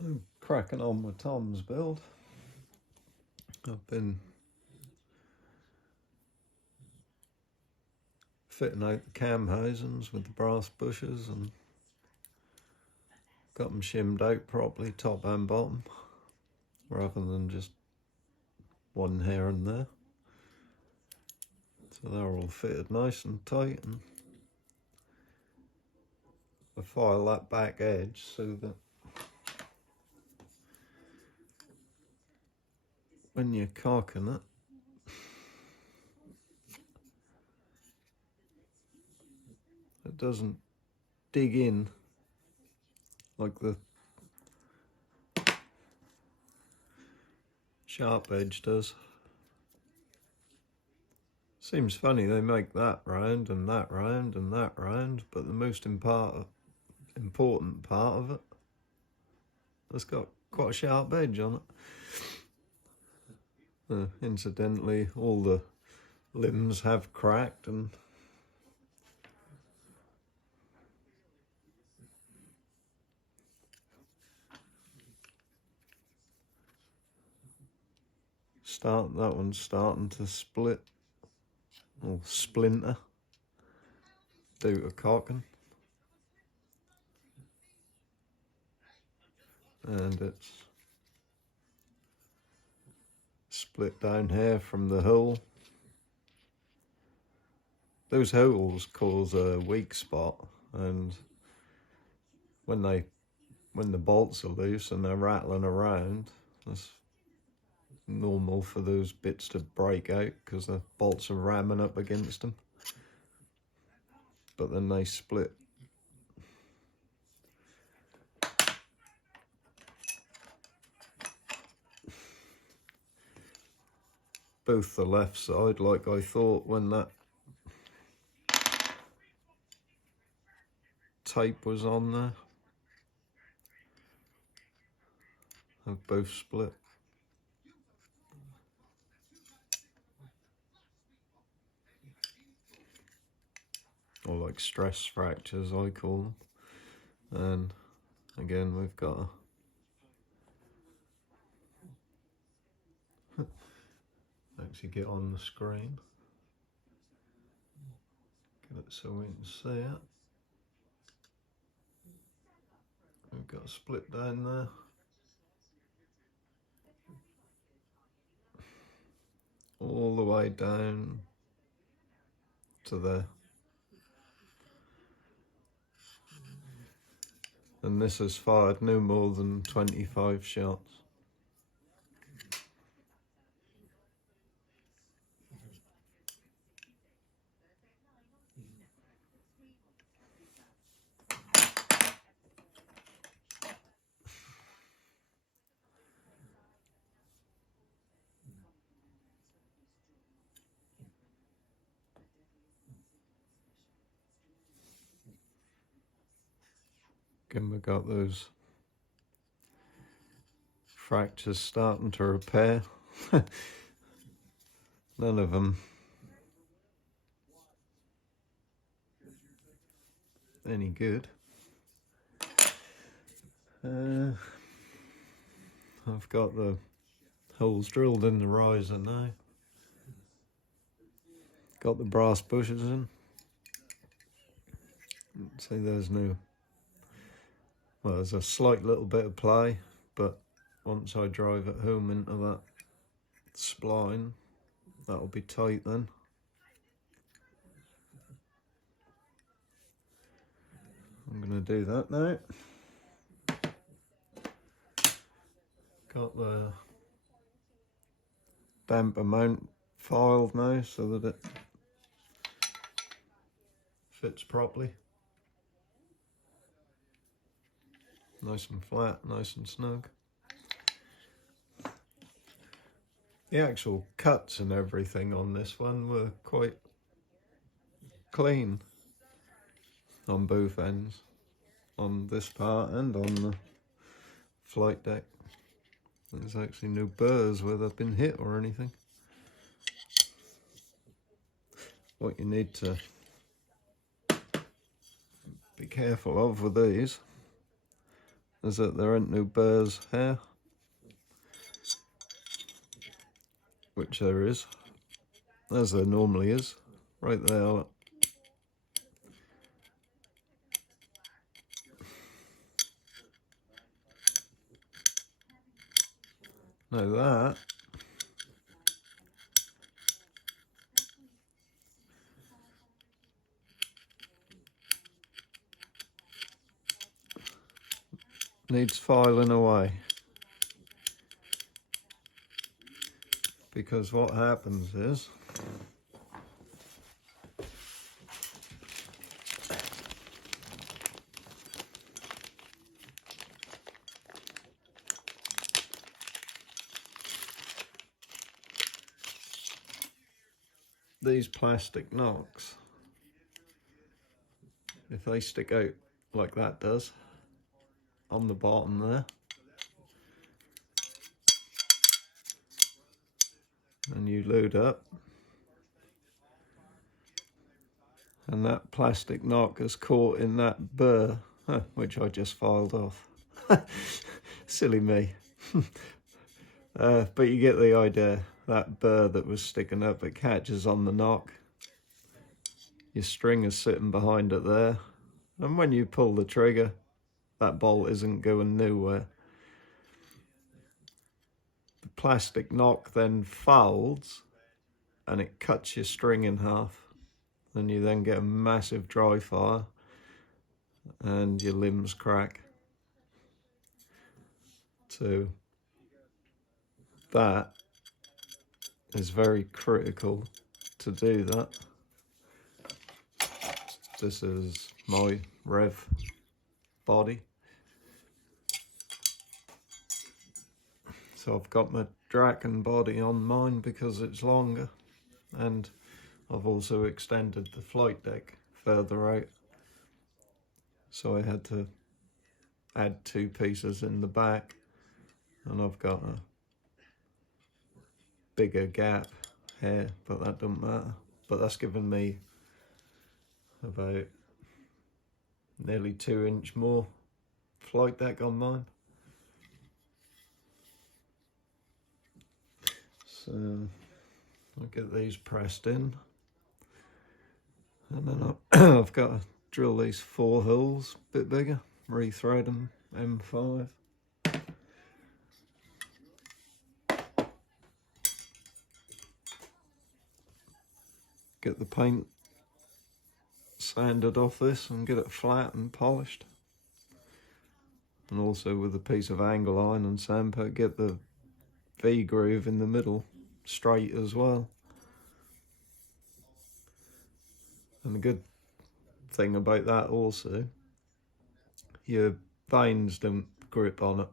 I'm cracking on with Tom's build. I've been fitting out the cam housings with the brass bushes and got them shimmed out properly, top and bottom, rather than just one here and there. So they're all fitted nice and tight, and I file that back edge so that when you're cocking it, it doesn't dig in like the sharp edge does. Seems funny they make that round and that round and that round, but the most important part of it has got quite a sharp edge on it. Incidentally, all the limbs have cracked and that one's starting to split or splinter due to cocking, and it's split down here from the hole. Those holes cause a weak spot, and when the bolts are loose and they're rattling around, that's normal for those bits to break out because the bolts are ramming up against them, but then they split. Both the left side, like I thought when that tape was on there, have both split. Or like stress fractures, I call them. And again, we've got to actually get on the screen, get it so we can see it. We've got a split down there. All the way down to there. And this has fired no more than 25 shots. Again, we've got those fractures starting to repair. None of them any good. I've got the holes drilled in the riser now. Got the brass bushes in. See, there's no, well, there's a slight little bit of play, but once I drive it home into that spline, that'll be tight then. I'm going to do that now. Got the damper mount filed now so that it fits properly. Nice and flat, nice and snug. The actual cuts and everything on this one were quite clean on both ends, on this part and on the flight deck. There's actually no burrs where they've been hit or anything. What you need to be careful of with these is that there ain't no burrs here, which there is, as there normally is, right there. Now that needs filing away, because what happens is these plastic knocks, if they stick out like that does on the bottom there, and you load up, and that plastic knock is caught in that burr, which I just filed off. Silly me. But you get the idea. That burr that was sticking up, it catches on the knock. Your string is sitting behind it there, and when you pull the trigger, that bolt isn't going nowhere. The plastic knock then folds and it cuts your string in half, and you then get a massive dry fire and your limbs crack. So that is very critical to do that. This is my rev body. So I've got my Draken body on mine because it's longer, and I've also extended the flight deck further out. So I had to add 2 pieces in the back, and I've got a bigger gap here, but that doesn't matter. But that's given me about nearly 2 inch more flight deck on mine. So I'll get these pressed in, and then I've got to drill these 4 holes a bit bigger, rethread them M5. Get the paint sanded off this and get it flat and polished. And also with a piece of angle iron and sandpaper, get the V groove in the middle straight as well. And the good thing about that also, your veins don't grip on it,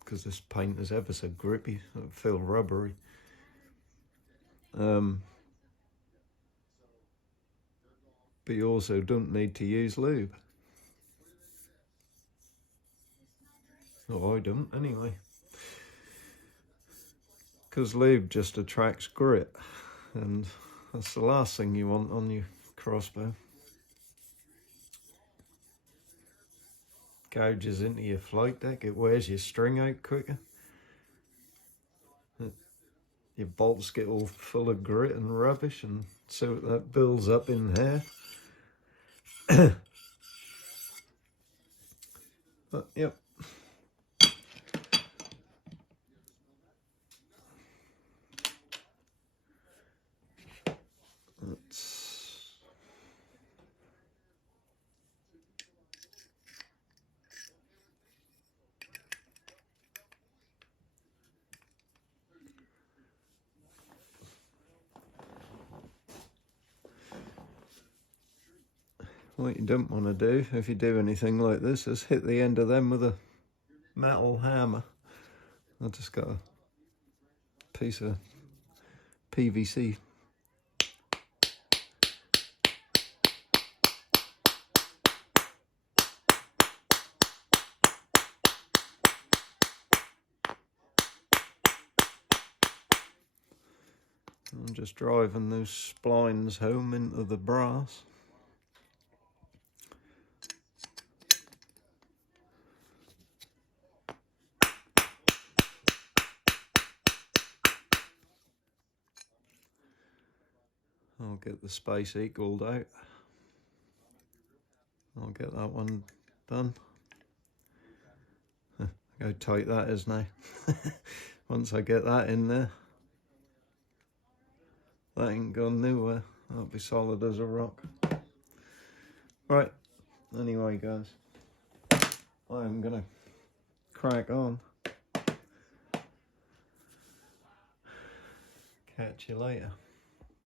because this paint is ever so grippy, it'll feel rubbery. But you also don't need to use lube. Oh, I don't anyway. Because lube just attracts grit, and that's the last thing you want on your crossbow. Gouges into your flight deck, it wears your string out quicker. Your bolts get all full of grit and rubbish, and so that builds up in here. But yep. What you don't want to do if you do anything like this is hit the end of them with a metal hammer. I just got a piece of PVC. I'm just driving those splines home into the brass. I'll get the space equaled out. I'll get that one done. How tight that is now. Once I get that in there, that ain't gone nowhere. That'll be solid as a rock. Right, anyway guys, I'm gonna crack on. Catch you later.